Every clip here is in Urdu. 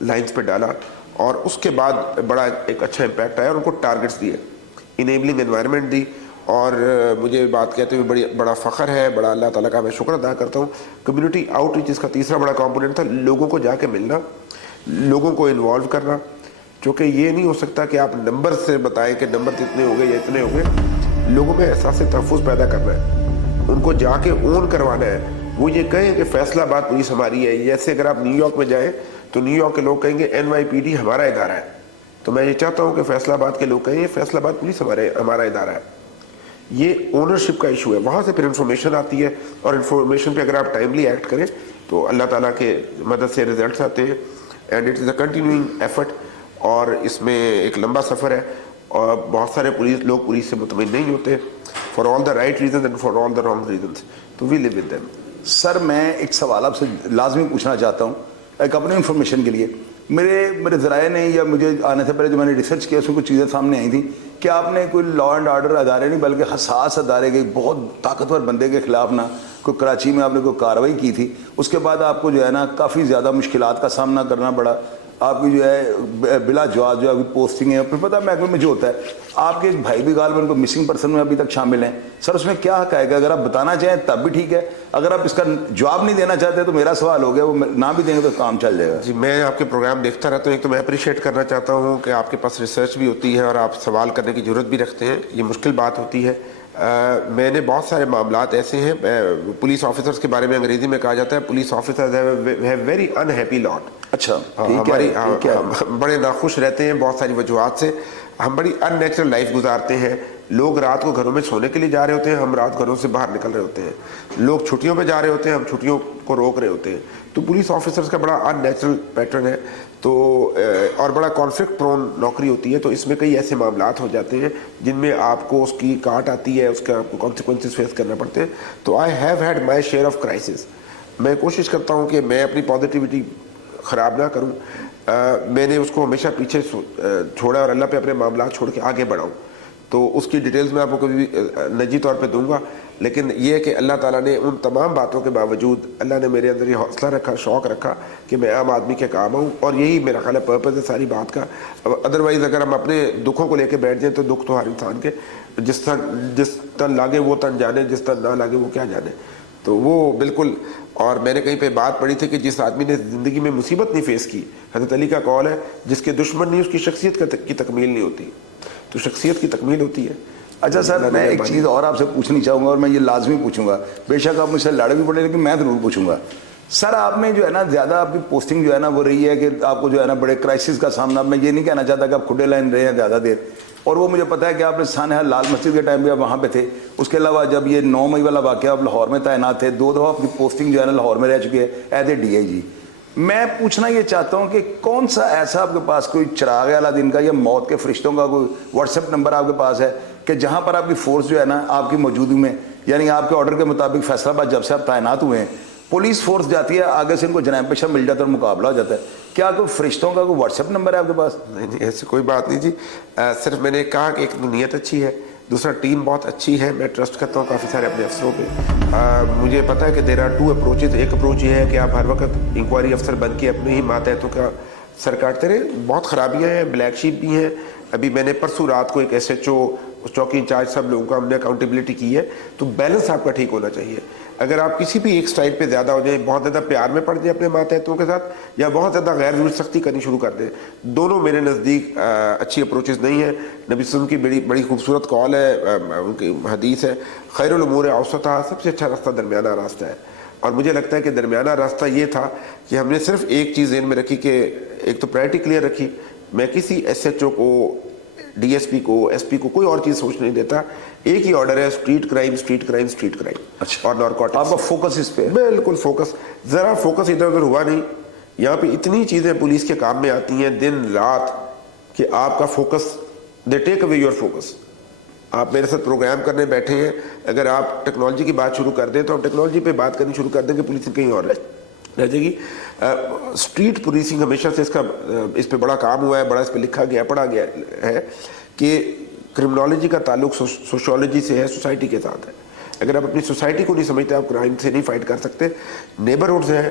لائنس پہ ڈالا اور اس کے بعد بڑا ایک اچھا امپیکٹ آیا اور ان کو ٹارگٹس دیے, انیبلنگ انوائرمنٹ دی. اور مجھے بات کہتے ہوئے بڑا فخر ہے, بڑا اللہ تعالیٰ کا میں شکر ادا کرتا ہوں. کمیونٹی آؤٹ ریچ اس کا تیسرا بڑا کمپوننٹ تھا, لوگوں کو جا کے ملنا, لوگوں کو انوالو کرنا. چونکہ یہ نہیں ہو سکتا کہ آپ نمبر سے بتائیں کہ نمبر اتنے ہو گئے یا اتنے ہو گئے. لوگوں میں احساس تحفظ پیدا کرنا ہے, ان کو جا کے اون کروانا ہے. وہ یہ کہیں کہ فیصلہ آباد پولیس ہماری ہے. جیسے اگر آپ نیو یارک میں جائیں تو نیو یارک کے لوگ کہیں گے NYPD ہمارا ادارہ ہے. تو میں یہ چاہتا ہوں کہ فیصلہ آباد کے لوگ کہیں فیصلہ آباد پولیس ہمارا ادارہ ہے. یہ اونرشپ کا ایشو ہے. وہاں سے پھر انفارمیشن آتی ہے اور انفارمیشن پہ اگر آپ ٹائملی ایکٹ کریں تو اللہ تعالیٰ کے مدد سے ریزلٹس آتے ہیں. And it is a continuing effort, اور اس میں ایک لمبا سفر ہے, اور بہت سارے لوگ پولیس سے مطمئن نہیں ہوتے for all the right reasons and for all the wrong reasons, تو وی لیو ود دیم. سر میں ایک سوال آپ سے لازمی پوچھنا چاہتا ہوں ایک اپنے انفارمیشن کے لیے. میرے ذرائع نے یا مجھے آنے سے پہلے جو میں نے ریسرچ کیا اس میں کچھ چیزیں سامنے آئی تھیں کہ آپ نے کوئی لا اینڈ آرڈر ادارے نہیں بلکہ حساس ادارے کے بہت طاقتور بندے کے خلاف نا کوئی کراچی میں آپ نے کوئی کارروائی کی تھی. اس کے بعد آپ کو جو ہے نا کافی زیادہ مشکلات کا سامنا کرنا پڑا. آپ کی جو ہے بلا جواز جو ہے پوسٹنگ ہے, پھر پتہ محکمے میں جو ہوتا ہے. آپ کے ایک بھائی بھی غالباً کو مسنگ پرسن میں ابھی تک شامل ہیں. سر اس میں کیا حق ہے کہ اگر آپ بتانا چاہیں تب بھی ٹھیک ہے, اگر آپ اس کا جواب نہیں دینا چاہتے تو میرا سوال ہو گیا وہ نہ بھی دیں گے تو کام چل جائے گا. جی میں آپ کے پروگرام دیکھتا رہتا ہوں. ایک تو میں اپریشیٹ کرنا چاہتا ہوں کہ آپ کے پاس ریسرچ بھی ہوتی ہے اور آپ سوال کرنے کی ضرورت بھی رکھتے ہیں. یہ مشکل بات ہوتی ہے. میں نے بہت سارے معاملات ایسے ہیں, پولیس آفیسرز کے بارے میں انگریزی میں کہا جاتا ہے police officers have very unhappy lot. اچھا ہماری بڑے ناخوش رہتے ہیں بہت ساری وجوہات سے. ہم بڑی ان نیچرل لائف گزارتے ہیں. لوگ رات کو گھروں میں سونے کے لیے جا رہے ہوتے ہیں, ہم رات گھروں سے باہر نکل رہے ہوتے ہیں. لوگ چھٹیوں پہ جا رہے ہوتے ہیں, ہم چھٹیوں کو روک رہے ہوتے ہیں. تو پولیس آفیسرز کا بڑا ان نیچرل پیٹرن ہے تو اور بڑا کانفلکٹ پرون نوکری ہوتی ہے. تو اس میں کئی ایسے معاملات ہو جاتے ہیں جن میں آپ کو اس کی کاٹ آتی ہے, اس کا آپ کو کانسیکوینسز فیس کرنا پڑتے ہیں. تو I have had my share of crisis. میں کوشش کرتا ہوں کہ میں اپنی پازیٹیوٹی خراب نہ کروں. میں نے اس کو ہمیشہ پیچھے چھوڑا اور اللہ پہ اپنے معاملات چھوڑ کے آگے بڑھاؤں. تو اس کی ڈیٹیلز میں آپ کو کبھی نجی طور پہ دوں گا. لیکن یہ ہے کہ اللہ تعالیٰ نے ان تمام باتوں کے باوجود اللہ نے میرے اندر یہ حوصلہ رکھا, شوق رکھا کہ میں عام آدمی کے کام آؤں. اور یہی میرا خیال ہے پرپز ہے ساری بات کا. ادروائز اگر ہم اپنے دکھوں کو لے کے بیٹھ جائیں تو دکھ تو ہر انسان کے, جس تن لاگے وہ تن جانے, جس تن نہ لاگے وہ کیا جانے. تو وہ بالکل. اور میں نے کہیں پہ بات پڑھی تھی کہ جس آدمی نے زندگی میں مصیبت نہیں فیس کی, حضرت علی کا قول ہے جس کے دشمن نہیں اس کی شخصیت کی تکمیل نہیں ہوتی. تو شخصیت کی تکمیل ہوتی ہے. اچھا سر میں ایک چیز اور آپ سے پوچھنی چاہوں گا اور میں یہ لازمی پوچھوں گا, بے شک آپ مجھ سے لڑ بھی پڑے لیکن میں ضرور پوچھوں گا. سر آپ نے جو ہے نا زیادہ آپ کی پوسٹنگ جو ہے نا وہ رہی ہے کہ آپ کو جو ہے نا بڑے کرائسس کا سامنا, میں یہ نہیں کہنا چاہتا کہ آپ کھڈے لائن رہے ہیں زیادہ دیر, اور وہ مجھے پتا ہے کہ آپ نے سانحہ لال مسجد کے ٹائم بھی آپ وہاں پہ تھے. اس کے علاوہ جب یہ 9 مئی والا واقعہ آپ لاہور میں تعینات تھے, 2 دفعہ آپ کی پوسٹنگ جو ہے نا لاہور میں رہ چکی ہے ایز اے DIG. میں پوچھنا یہ چاہتا ہوں کہ کون سا ایسا آپ کے پاس کوئی چراغ والا دن کا یا موت کے فرشتوں کا کوئی واٹس ایپ نمبر آپ کے پاس ہے کہ جہاں پر آپ کی فورس جو ہے نا آپ کی موجودگی میں, یعنی آپ کے آرڈر کے مطابق فیصلہ آباد جب سے آپ تعینات ہوئے ہیں پولیس فورس جاتی ہے آگے سے ان کو جناب پیشہ مل جاتا ہے اور مقابلہ ہو جاتا ہے, کیا کوئی فرشتوں کا کوئی واٹس ایپ نمبر ہے آپ کے پاس؟ نہیں ایسی کوئی بات نہیں جی. صرف میں نے کہا کہ ایک نیت اچھی ہے, دوسرا ٹیم بہت اچھی ہے. میں ٹرسٹ کرتا ہوں کافی سارے اپنے افسروں پہ. مجھے پتا ہے کہ دیر آر 2 اپروچز. ایک اپروچ یہ ہے کہ آپ ہر وقت انکوائری افسر بن کے اپنے ہی ماتحتوں کا سر کاٹتے رہے. بہت خرابیاں ہیں, بلیک شیپ بھی ہیں. ابھی میں نے پرسوں رات کو ایک SHO, چوکی انچارج, سب لوگوں کا ہم نے اکاؤنٹیبلٹی کی ہے. تو بیلنس آپ کا ٹھیک ہونا چاہیے. اگر آپ کسی بھی ایک سٹائل پہ زیادہ ہو جائیں, بہت زیادہ پیار میں پڑ جائیں اپنے ماتحتوں کے ساتھ, یا بہت زیادہ غیر ضروری سختی کرنی شروع کر دیں, دونوں میرے نزدیک اچھی اپروچز نہیں ہیں. نبی صلی اللہ علیہ وسلم کی بڑی خوبصورت قول ہے, ان کی حدیث ہے, خیر الامور اوسطھا, سب سے اچھا راستہ درمیانہ راستہ ہے. اور مجھے لگتا ہے کہ درمیانہ راستہ یہ تھا کہ ہم نے صرف ایک چیز ذہن میں رکھی کہ ایک تو پرائرٹی کلیئر رکھی. میں کسی SHO کو, DSP کو, SP کو کوئی اور چیز سوچ نہیں دیتا. ایک ہی آرڈر ہے, street crime, street crime, street crime. اچھا, اور نارکوٹکس. آپ کا فوکس اس پہ بالکل فوکس. ذرا فوکس ادھر ادھر ہوا نہیں. یہاں پہ اتنی چیزیں پولیس کے کام میں آتی ہیں دن رات کہ آپ کا focus, they take away your focus. آپ میرے ساتھ پروگرام کرنے بیٹھے ہیں, اگر آپ ٹیکنالوجی کی بات شروع کر دیں تو ہم ٹیکنالوجی پہ بات کرنی شروع کر دیں کہ پولیس کہیں اور رہ جائے گی. اسٹریٹ پولیسنگ ہمیشہ سے اس پہ بڑا کام ہوا ہے, بڑا اس پہ لکھا گیا, پڑھا گیا ہے کہ کرمنالوجی کا تعلق سوشیولوجی سے ہے, سوسائٹی کے ساتھ ہے. اگر آپ اپنی سوسائٹی کو نہیں سمجھتے آپ کرائم سے نہیں فائٹ کر سکتے. نیبرہڈز ہیں,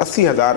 80,000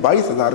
22,000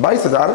22,000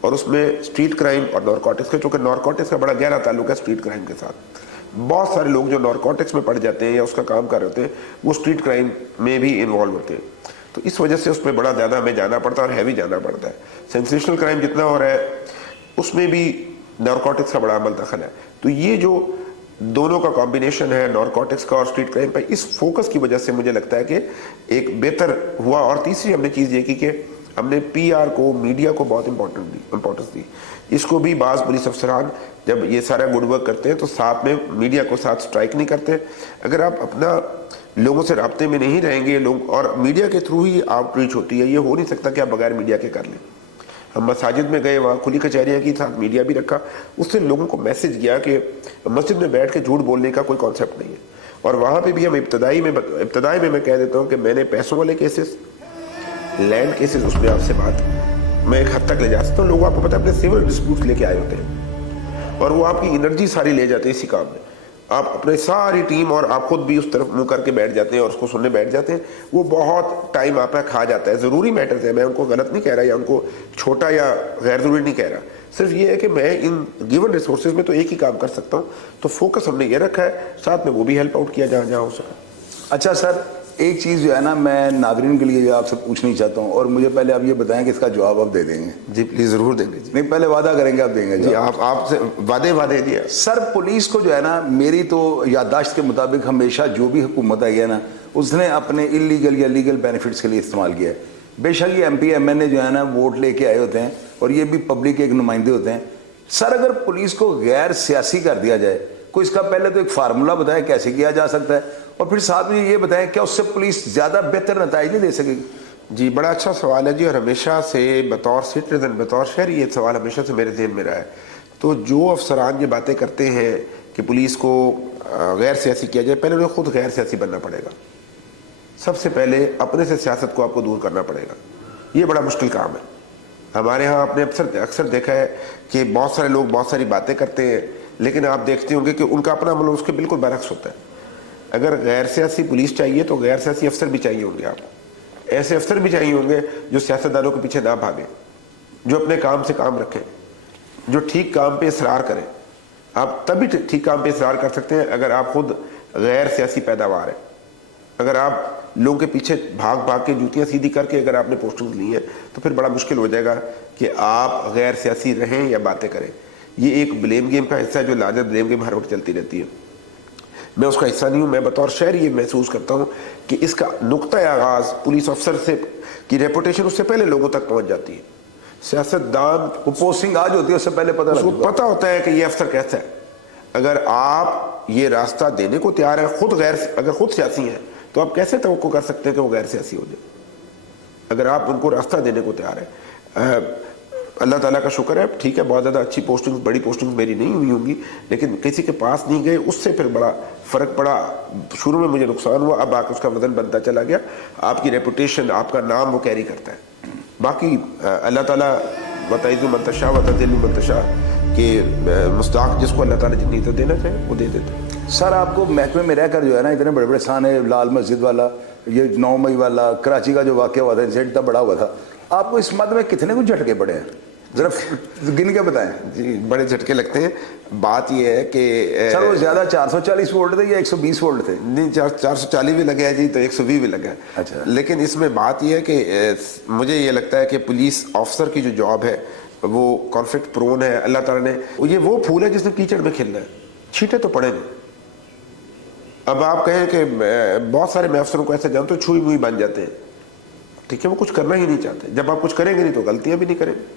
اور اس میں اسٹریٹ کرائم اور نارکوٹکس کا، چونکہ نارکوٹکس کا بڑا گہرا تعلق ہے اسٹریٹ کرائم کے ساتھ. بہت سارے لوگ جو نارکوٹکس میں پڑ جاتے ہیں یا اس کا کام کر رہے ہوتے ہیں وہ اسٹریٹ کرائم میں بھی انوالو ہوتے ہیں. تو اس وجہ سے اس میں بڑا زیادہ ہمیں جانا پڑتا ہے اور ہیوی جانا پڑتا ہے. سینسیشنل کرائم جتنا ہو رہا ہے اس میں بھی نارکوٹکس کا بڑا عمل دخل ہے. تو یہ جو دونوں کا کمبینیشن ہے نارکوٹکس کا اور اسٹریٹ کرائم پر، اس فوکس کی وجہ سے مجھے لگتا ہے کہ ایک بہتر ہوا. اور تیسری ہم نے چیز یہ کی کہ ہم نے پی آر کو، میڈیا کو بہت امپورٹنس دی. اس کو بھی بعض پولیس افسران جب یہ سارا گڈ ورک کرتے ہیں تو ساتھ میں میڈیا کو ساتھ سٹرائک نہیں کرتے. اگر آپ اپنا لوگوں سے رابطے میں نہیں رہیں گے لوگ، اور میڈیا کے تھرو ہی آؤٹ ریچ ہوتی ہے، یہ ہو نہیں سکتا کہ آپ بغیر میڈیا کے کر لیں. ہم مساجد میں گئے، وہاں کھلی کچہریاں کی، ساتھ میڈیا بھی رکھا. اس سے لوگوں کو میسج گیا کہ مسجد میں بیٹھ کے جھوٹ بولنے کا کوئی کانسیپٹ نہیں ہے. اور وہاں پہ بھی ہم ابتدائی میں کہہ دیتا ہوں کہ میں نے پیسوں والے کیسز، لینڈ کیسز، اس میں آپ سے بات میں ایک حد تک لے جا سکتا ہوں. لوگ آپ کو پتہ ہے اپنے سول ڈسپیوٹس لے کے آئے ہوتے ہیں اور وہ آپ کی انرجی ساری لے جاتے ہیں اسی کام میں. آپ اپنے ساری ٹیم اور آپ خود بھی اس طرف منہ کر کے بیٹھ جاتے ہیں اور اس کو سننے بیٹھ جاتے ہیں. وہ بہت ٹائم آپ کا کھا جاتا ہے. ضروری میٹرز ہے، میں ان کو غلط نہیں کہہ رہا یا ان کو چھوٹا یا غیر ضروری نہیں کہہ رہا. صرف یہ ہے کہ میں ان گیون ریسورسز میں تو ایک ہی کام کر سکتا ہوں. تو فوکس ہم نے یہ رکھا ہے، ساتھ میں وہ بھی ہیلپ آؤٹ کیا جہاں جہاں ہو سکے. اچھا سر، ایک چیز جو ہے نا میں ناظرین کے لیے آپ سے پوچھنی چاہتا ہوں، اور مجھے پہلے آپ یہ بتائیں کہ اس کا جواب آپ دے دیں گے. جی پلیز ضرور دیں گے. نہیں، پہلے وعدہ کریں گے آپ دیں گے جی آپ سے وعدے دیا. سر پولیس کو جو ہے نا، میری تو یادداشت کے مطابق ہمیشہ جو بھی حکومت آئی ہے نا اس نے اپنے انلیگل یا لیگل بینیفٹس کے لیے استعمال کیا ہے. بے شک یہ ایم پی ایم این اے جو ہے نا ووٹ لے کے آئے ہوتے ہیں اور یہ بھی پبلک کے ایک نمائندے ہوتے ہیں. سر اگر پولیس کو غیر سیاسی کر دیا جائے، کوئی اس کا پہلے تو ایک فارمولہ بتائیں کیسے کیا جا سکتا ہے، اور پھر ساتھ میں یہ بتائیں کیا اس سے پولیس زیادہ بہتر نتائج نہیں دے سکے گی؟ جی بڑا اچھا سوال ہے جی، اور ہمیشہ سے بطور سٹیزن، بطور شہری، یہ سوال ہمیشہ سے میرے ذہن میں رہا ہے. تو جو افسران یہ باتیں کرتے ہیں کہ پولیس کو غیر سیاسی کیا جائے، پہلے انہیں خود غیر سیاسی بننا پڑے گا. سب سے پہلے اپنے سے سیاست کو آپ کو دور کرنا پڑے گا. یہ بڑا مشکل کام ہے. ہمارے ہاں آپ نے اکثر دیکھا ہے کہ بہت سارے لوگ بہت ساری باتیں کرتے ہیں، لیکن آپ دیکھتے ہوں گے کہ ان کا اپنا عمل اس کے بالکل برعکس ہوتا ہے. اگر غیر سیاسی پولیس چاہیے تو غیر سیاسی افسر بھی چاہیے ہوں گے. آپ ایسے افسر بھی چاہیے ہوں گے جو سیاستدانوں کے پیچھے نہ بھاگیں، جو اپنے کام سے کام رکھیں، جو ٹھیک کام پہ اصرار کریں. آپ تبھی ٹھیک کام پہ اصرار کر سکتے ہیں اگر آپ خود غیر سیاسی پیداوار ہیں. اگر آپ لوگوں کے پیچھے بھاگ کے جوتیاں سیدھی کر کے اگر آپ نے پوسٹنگ لی ہے تو پھر بڑا مشکل ہو جائے گا کہ آپ غیر سیاسی رہیں یا باتیں کریں. یہ ایک بلیم گیم کا حصہ ہے جو لارجر بلیم گیم ہر وقت چلتی رہتی ہے. میں اس کا حصہ نہیں ہوں. میں بطور شہری یہ محسوس کرتا ہوں کہ اس کا نقطۂ آغاز پولیس افسر سے کی ریپوٹیشن اس سے پہلے لوگوں تک پہنچ جاتی ہے. سیاستدان وہ پوسٹنگ آج ہوتی ہے اس سے پہلے پتہ ہوتا ہے کہ یہ افسر کیسا ہے. اگر آپ یہ راستہ دینے کو تیار ہیں، اگر خود سیاسی ہیں تو آپ کیسے توقع کر سکتے ہیں کہ وہ غیر سیاسی ہو جائے اگر آپ ان کو راستہ دینے کو تیار ہیں. اللہ تعالیٰ کا شکر ہے، ٹھیک ہے، بہت زیادہ اچھی پوسٹنگ، بڑی پوسٹنگ میری نہیں ہوئی ہوں گی، لیکن کسی کے پاس نہیں گئے اس سے پھر بڑا فرق پڑا. شروع میں مجھے نقصان ہوا، اب اس کا وزن بنتا چلا گیا. آپ کی ریپوٹیشن، آپ کا نام وہ کیری کرتا ہے. باقی اللہ تعالیٰ وتعز من تشاء وتذل من تشاء کہ مستحق جس کو اللہ تعالیٰ جتنی عزت دینا چاہے وہ دے دیتے ہیں. سر آپ کو محکمے میں رہ کر جو ہے نا اتنے بڑے بڑے سانے، لال مسجد والا، یہ 9 مئی والا، کراچی کا جو واقعہ ہوا تھا، انسیڈنٹ تھا، بڑا ہوا تھا، آپ کو اس مد میں کتنے کو جھٹکے پڑے ہیں؟ ذرا گن کے بتائیں. جی بڑے جھٹکے لگتے ہیں. بات یہ ہے کہ سر وہ زیادہ 440 وولٹ تھے یا 120 وولٹ تھے؟ نہیں، 440 بھی لگا ہے جی، تو 120 بھی لگا ہے. اچھا. لیکن اس میں بات یہ ہے کہ مجھے یہ لگتا ہے کہ پولیس آفسر کی جو جاب ہے وہ کانفلکٹ پرون ہے. اللہ تعالیٰ نے یہ وہ پھول ہے جس نے کیچڑ میں کھلنا ہے، چھینٹے تو پڑے نہیں. اب آپ کہیں کہ بہت سارے میں افسروں کو ایسا جانتا ہوں چھوئی موئی بن جاتے ہیں، ٹھیک ہے، وہ کچھ کرنا ہی نہیں چاہتے. جب آپ کچھ کریں گے نہیں تو غلطیاں بھی نہیں کریں گے.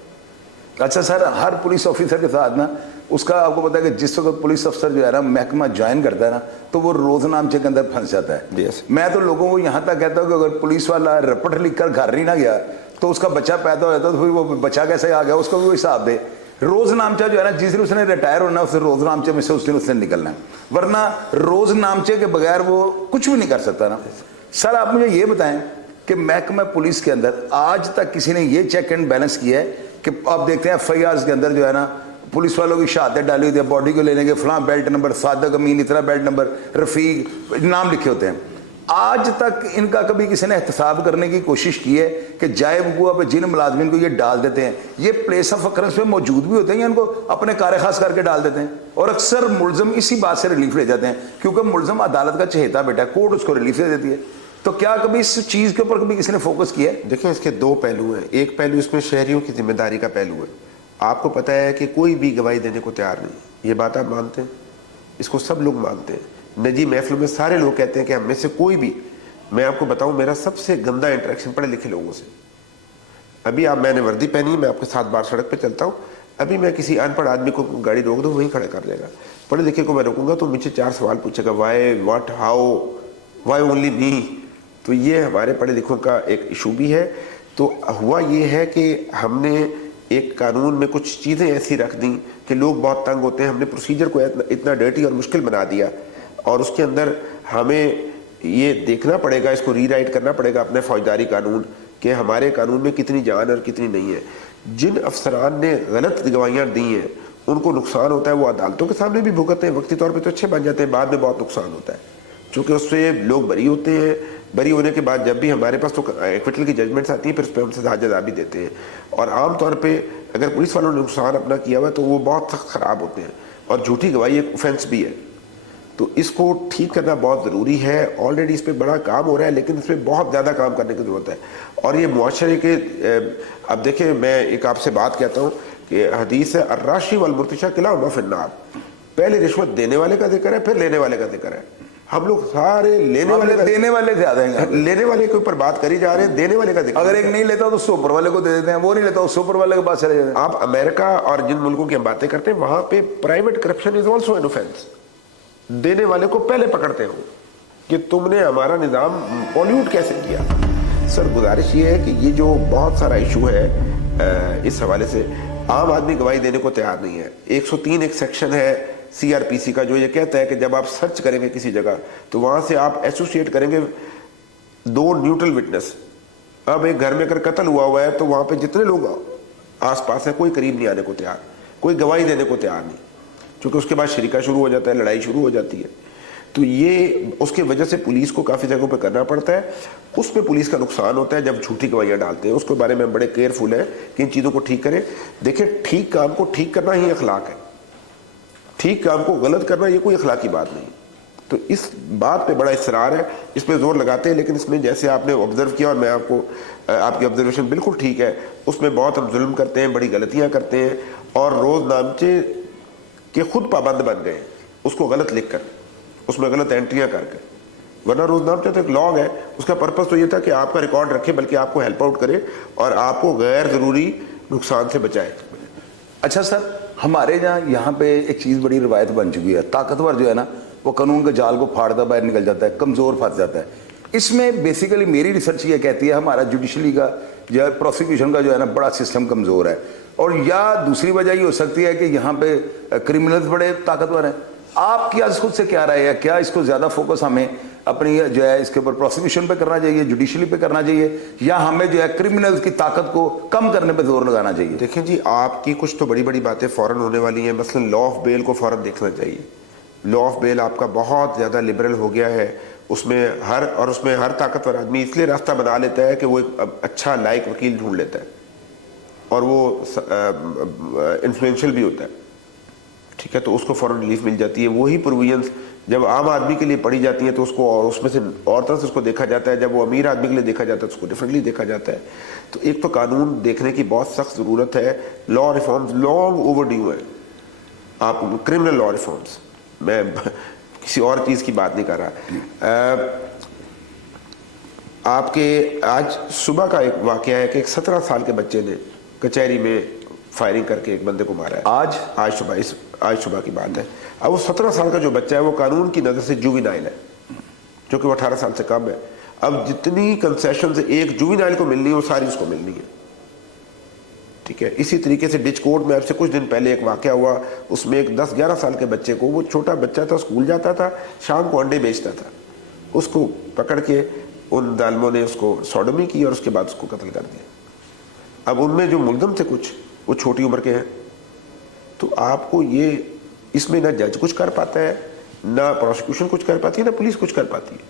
اچھا سر، ہر پولیس آفیسر کے ساتھ نا اس کا آپ کو پتا ہے کہ جس وقت پولیس افسر جو ہے نا محکمہ جوائن کرتا ہے نا تو وہ روز نامچے کے اندر پھنس جاتا ہے. میں تو لوگوں کو یہاں تک کہتا ہوں کہ اگر پولیس والا رپورٹ لکھ کر گھر نہیں نہ گیا تو اس کا بچہ پیدا ہو جاتا ہے تو پھر وہ بچہ کیسے آ گیا اس کو بھی وہ حساب دے. روز نامچہ جو ہے نا جس دن اس نے ریٹائر ہونا ہے اس روز نامچے میں سے اس دن اس نے نکلنا ہے، ورنہ روز نامچے کے بغیر وہ کچھ بھی نہیں کر سکتا نا. سر آپ مجھے یہ بتائیں کہ محکمہ پولیس کے اندر آج تک کسی نے یہ چیک اینڈ بیلنس کیا ہے کہ آپ دیکھتے ہیں ایف آئی آرز کے اندر جو ہے نا پولیس والوں کی شہادتیں ڈالی ہوتی ہے، باڈی کو لینے کے فلاں بیلٹ نمبر، صادق امین اتنا بیلٹ نمبر، رفیق، نام لکھے ہوتے ہیں. آج تک ان کا کبھی کسی نے احتساب کرنے کی کوشش کی ہے کہ جائے وقوع پہ جن ملازمین کو یہ ڈال دیتے ہیں یہ پلیس آف اکرنس پہ موجود بھی ہوتے ہیں یا ان کو اپنے کار خاص کر کے ڈال دیتے ہیں؟ اور اکثر ملزم اسی بات سے ریلیف لے جاتے ہیں کیونکہ ملزم عدالت کا چہیتا بیٹا ہے, کورٹ اس کو ریلیف دے دیتی ہے. تو کیا کبھی اس چیز کے اوپر کبھی کسی نے فوکس کیا ہے؟ دیکھیں اس کے دو پہلو ہیں. ایک پہلو اس میں شہریوں کی ذمہ داری کا پہلو ہے. آپ کو پتہ ہے کہ کوئی بھی گواہی دینے کو تیار نہیں. یہ بات آپ مانتے ہیں؟ اس کو سب لوگ مانتے ہیں. نجی محفلوں میں سارے لوگ کہتے ہیں کہ ہم میں سے کوئی بھی, میں آپ کو بتاؤں میرا سب سے گندا انٹریکشن پڑھے لکھے لوگوں سے. ابھی میں نے وردی پہنی ہے, میں آپ کے ساتھ بار سڑک پہ چلتا ہوں, ابھی میں کسی ان پڑھ آدمی کو گاڑی روک دوں وہیں کھڑا کر دے گا. پڑھے لکھے کو میں روکوں گا تو مجھ سے 4 سوال پوچھے گا, why, what, how, why only me. تو یہ ہمارے پڑھے لکھوں کا ایک ایشو بھی ہے. تو ہوا یہ ہے کہ ہم نے ایک قانون میں کچھ چیزیں ایسی رکھ دیں کہ لوگ بہت تنگ ہوتے ہیں. ہم نے پروسیجر کو اتنا ڈرٹی اور مشکل بنا دیا, اور اس کے اندر ہمیں یہ دیکھنا پڑے گا, اس کو ری رائٹ کرنا پڑے گا اپنے فوجداری قانون کہ ہمارے قانون میں کتنی جان اور کتنی نہیں ہے. جن افسران نے غلط گواہیاں دی ہیں ان کو نقصان ہوتا ہے, وہ عدالتوں کے سامنے بھی بھگتتے ہیں. وقتی طور پہ تو اچھے بن جاتے ہیں, بعد میں بہت نقصان ہوتا ہے چونکہ اس سے لوگ بری ہوتے ہیں. بری ہونے کے بعد جب بھی ہمارے پاس تو ایکویٹل کی ججمنٹس آتی ہیں, پھر اس پہ ہم سزا جزا بھی دیتے ہیں. اور عام طور پہ اگر پولیس والوں نے نقصان اپنا کیا ہوا ہے تو وہ بہت سخت خراب ہوتے ہیں, اور جھوٹی گواہی ایک اوفینس بھی ہے. تو اس کو ٹھیک کرنا بہت ضروری ہے. آلریڈی اس پہ بڑا کام ہو رہا ہے, لیکن اس پہ بہت زیادہ کام کرنے کی ضرورت ہے. اور یہ معاشرے کے, اب دیکھیں میں ایک آپ سے بات کہتا ہوں کہ حدیث ہے الراشی والمرتشی کلاہما فی النار. پہلے رشوت دینے والے کا ذکر ہے, پھر لینے والے کا ذکر ہے. ہم لوگ سارے لینے والے زیادہ ہیں, لینے والے کے اوپر بات کری جا رہے ہیں, دینے والے کا ذکر. اگر ایک نہیں لیتا تو اس سے اوپر والے کو دے دیتے ہیں, وہ نہیں لیتا اس سے اوپر والے کے پاس چلے جاتے ہیں. آپ امریکہ اور جن ملکوں کی ہم باتیں کرتے ہیں وہاں پہ private corruption is also an offence. دینے والے کو پہلے پکڑتے ہو کہ تم نے ہمارا نظام پولیوٹ کیسے کیا. سر گزارش یہ ہے کہ یہ جو بہت سارا ایشو ہے اس حوالے سے, عام آدمی گواہی دینے کو تیار نہیں ہے. 103 ایک سیکشن ہے CRPC کا جو یہ کہتا ہے کہ جب آپ سرچ کریں گے کسی جگہ تو وہاں سے آپ ایسوسیٹ کریں گے 2 نیوٹرل وٹنس. اب ایک گھر میں اگر قتل ہوا ہے تو وہاں پہ جتنے لوگ آس پاس ہیں کوئی قریب نہیں آنے کو تیار, کوئی گواہی دینے کو تیار نہیں, کیونکہ اس کے بعد شریکہ شروع ہو جاتا ہے, لڑائی شروع ہو جاتی ہے. تو یہ اس کی وجہ سے پولیس کو کافی جگہوں پہ کرنا پڑتا ہے. اس پہ پولیس کا نقصان ہوتا ہے جب جھوٹی گواہیاں ڈالتے ہیں. اس کے بارے میں بڑے کیئرفل ہیں کہ ان چیزوں کو ٹھیک کریں. دیکھیں ٹھیک کام کو ٹھیک کرنا ہی اخلاق ہے, ٹھیک کام کو غلط کرنا یہ کوئی اخلاقی بات نہیں. تو اس بات پہ بڑا اصرار ہے, اس پہ زور لگاتے ہیں. لیکن اس میں جیسے آپ نے آبزرو کیا, اور میں آپ کو, آپ کی آبزرویشن بالکل ٹھیک ہے, اس میں بہت ہم ظلم کرتے ہیں, بڑی غلطیاں کرتے ہیں, اور روز نامچے کے خود پابند بن گئے اس کو غلط لکھ کر, اس میں غلط انٹریاں کر کے. ورنہ روز نامچہ تو ایک لاگ ہے, اس کا پرپس تو یہ تھا کہ آپ کا ریکارڈ رکھے, بلکہ آپ کو ہیلپ آؤٹ کرے اور آپ کو غیر ضروری نقصان سے بچائے. اچھا سر, ہمارے یہاں پہ ایک چیز بڑی روایت بن چکی ہے, طاقتور جو ہے نا وہ قانون کے جال کو پھاڑتا باہر نکل جاتا ہے, کمزور پھنس جاتا ہے. اس میں بیسیکلی میری ریسرچ یہ کہتی ہے ہمارا جوڈیشلی کا جو ہے پروسیکیوشن کا جو ہے نا بڑا سسٹم کمزور ہے. اور یا دوسری وجہ یہ ہو سکتی ہے کہ یہاں پہ کرمنلز بڑے طاقتور ہیں. آپ کی آج خود سے کیا رائے ہے, کیا اس کو زیادہ فوکس ہمیں اپنی جو ہے اس کے اوپر پروسیکیوشن پہ کرنا چاہیے, جوڈیشلی پہ کرنا چاہیے, یا ہمیں جو ہے کرمنلز کی طاقت کو کم کرنے پہ زور لگانا چاہیے؟ دیکھیں جی, آپ کی کچھ تو بڑی بڑی باتیں فوراً ہونے والی ہیں. مثلا لا آف بیل کو فوراً دیکھنا چاہیے. لا آف بیل آپ کا بہت زیادہ لبرل ہو گیا ہے. اس میں ہر طاقتور آدمی اس لیے راستہ بنا لیتا ہے کہ وہ ایک اچھا لائق وکیل ڈھونڈ لیتا ہے, اور وہ انفلوئنشل بھی ہوتا ہے. ٹھیک ہے, تو اس کو فوراً ریلیف مل جاتی ہے. وہی پروویژنس جب عام آدمی کے لیے پڑھی جاتی ہیں تو اس کو, اور اس میں سے اور طرح سے اس کو دیکھا جاتا ہے. جب وہ امیر آدمی کے لیے دیکھا جاتا ہے تو اس کو ڈفرینٹلی دیکھا جاتا ہے. تو ایک تو قانون دیکھنے کی بہت سخت ضرورت ہے. لا ریفارمز لانگ اوور ڈیو ہے. آپ کرمنل لا ریفارمز, میں کسی اور چیز کی بات نہیں کر رہا. آپ کے آج صبح کا ایک واقعہ ہے کہ ایک 17 سال کے بچے نے کچہری میں فائرنگ کر کے ایک بندے کو مارا ہے. آج صبح کی بات ہے. اب وہ 17 سال کا جو بچہ ہے وہ قانون کی نظر سے جووینائل ہے, جو کہ وہ 18 سال سے کم ہے. اب جتنی کنسیشنز ایک جووینائل کو ملنی ہے وہ ساری اس کو ملنی ہے. ٹھیک ہے, اسی طریقے سے ڈچ کورٹ میں اب سے کچھ دن پہلے ایک واقعہ ہوا. اس میں ایک 10-11 سال کے بچے کو, وہ چھوٹا بچہ تھا, اسکول جاتا تھا, شام کو انڈے بیچتا تھا, اس کو پکڑ کے ان ظالموں نے اس کو سوڈومی کی اور اس کے بعد اس کو قتل کر دیا. اب ان میں جو ملزم تھے کچھ, وہ چھوٹی عمر کے ہیں. تو آپ کو یہ, اس میں نہ جج کچھ کر پاتا ہے, نہ پروسیکیوشن کچھ کر پاتی ہے, نہ پولیس کچھ کر پاتی ہے.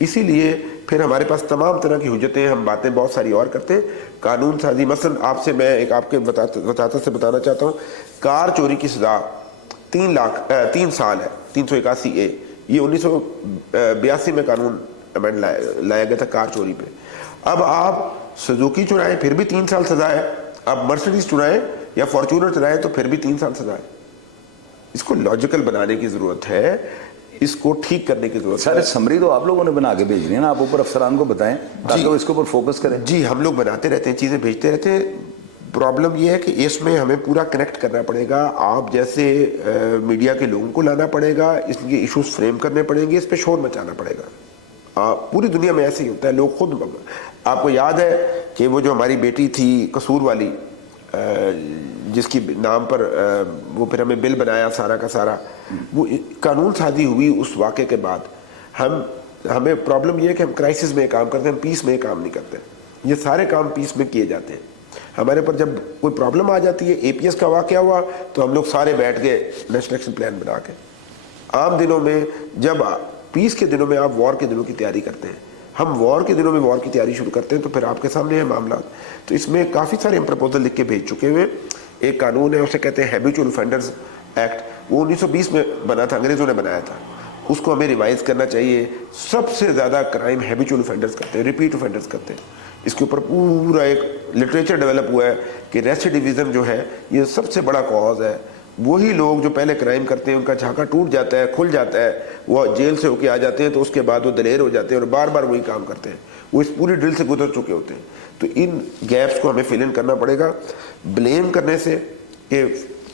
اسی لیے پھر ہمارے پاس تمام طرح کی حجتیں، ہم باتیں بہت ساری اور کرتے ہیں. قانون سازی مثلا آپ سے میں ایک آپ کے وضاحت سے بتانا چاہتا ہوں، کار چوری کی سزا 3 سال ہے، 381A. یہ 1982 میں قانون امینڈ لایا گیا تھا کار چوری پہ. اب آپ سزوکی چرائیں پھر بھی 3 سال سزا ہے، آپ مرسڈیز چرائیں یا فارچونر چرائیں تو پھر بھی 3 سال سزا ہے. اس کو لاجیکل بنانے کی ضرورت ہے، اس کو ٹھیک کرنے کی ضرورت ہے. سر سمری تو آپ لوگوں نے بنا کے بھیجنی ہے نا، آپ اوپر افسران کو بتائیں تاکہ وہ اس کے اوپر فوکس کریں. جی ہم لوگ بناتے رہتے ہیں، چیزیں بھیجتے رہتے ہیں. پرابلم یہ ہے کہ اس میں ہمیں پورا کنیکٹ کرنا پڑے گا، آپ جیسے میڈیا کے لوگوں کو لانا پڑے گا، اس کے ایشوز فریم کرنے پڑیں گے، اس پہ شور مچانا پڑے گا. پوری دنیا میں ایسے ہی ہوتا ہے، لوگ خود. آپ کو یاد ہے کہ وہ جو ہماری بیٹی تھی قصور والی، جس کی نام پر وہ پھر ہمیں بل بنایا سارا کا سارا، وہ قانون سازی ہوئی اس واقعے کے بعد. ہمیں پرابلم یہ ہے کہ ہم کرائسس میں کام کرتے ہیں، ہم پیس میں کام نہیں کرتے. یہ سارے کام پیس میں کیے جاتے ہیں. ہمارے پر جب کوئی پرابلم آ جاتی ہے، APS کا واقعہ ہوا تو ہم لوگ سارے بیٹھ گئے نیشنل ایکشن پلان بنا کے. عام دنوں میں، جب پیس کے دنوں میں آپ وار کے دنوں کی تیاری کرتے ہیں، ہم وار کے دنوں میں وار کی تیاری شروع کرتے ہیں، تو پھر آپ کے سامنے ہیں معاملات. تو اس میں کافی سارے ہم پرپوزل لکھ کے بھیج چکے ہوئے. ایک قانون ہے، اسے کہتے ہیں ہیبیچول افینڈرز ایکٹ. وہ 1920 میں بنا تھا، انگریزوں نے بنایا تھا. اس کو ہمیں ریوائز کرنا چاہیے. سب سے زیادہ کرائم ہیبیچول افینڈرز کرتے ہیں، ریپیٹ افینڈرز کرتے ہیں. اس کے اوپر پورا ایک لٹریچر ڈیولپ ہوا ہے کہ ریسیڈیوزم جو ہے یہ سب سے بڑا کاز ہے. وہی لوگ جو پہلے کرائم کرتے ہیں، ان کا جھانکا ٹوٹ جاتا ہے، کھل جاتا ہے، وہ جیل سے ہو کے آ جاتے ہیں، تو اس کے بعد وہ دلیر ہو جاتے ہیں اور بار بار وہی کام کرتے ہیں. وہ اس پوری ڈرل سے گزر چکے ہوتے ہیں. تو ان گیپس کو ہمیں فل ان کرنا پڑے گا. بلیم کرنے سے کہ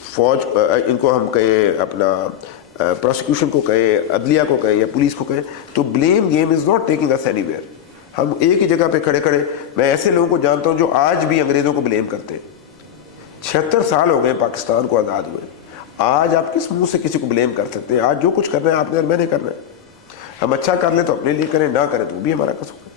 فوج ان کو ہم کہیں، اپنا پروسیکیوشن کو کہیں، عدلیہ کو کہیں یا پولیس کو کہیں، تو blame game is not taking us anywhere. ہم ایک ہی جگہ پہ کھڑے کھڑے، میں ایسے لوگوں کو جانتا ہوں جو آج بھی انگریزوں کو بلیم کرتے ہیں. 76 سال ہو گئے پاکستان کو آزاد ہوئے. آج آپ کس منہ سے کسی کو بلیم کر سکتے ہیں؟ آج جو کچھ کر رہے ہیں آپ نے اور میں نے کرنا ہے. ہم اچھا کر لیں تو اپنے لیے کریں، نہ کریں تو بھی ہمارا قصور ہے.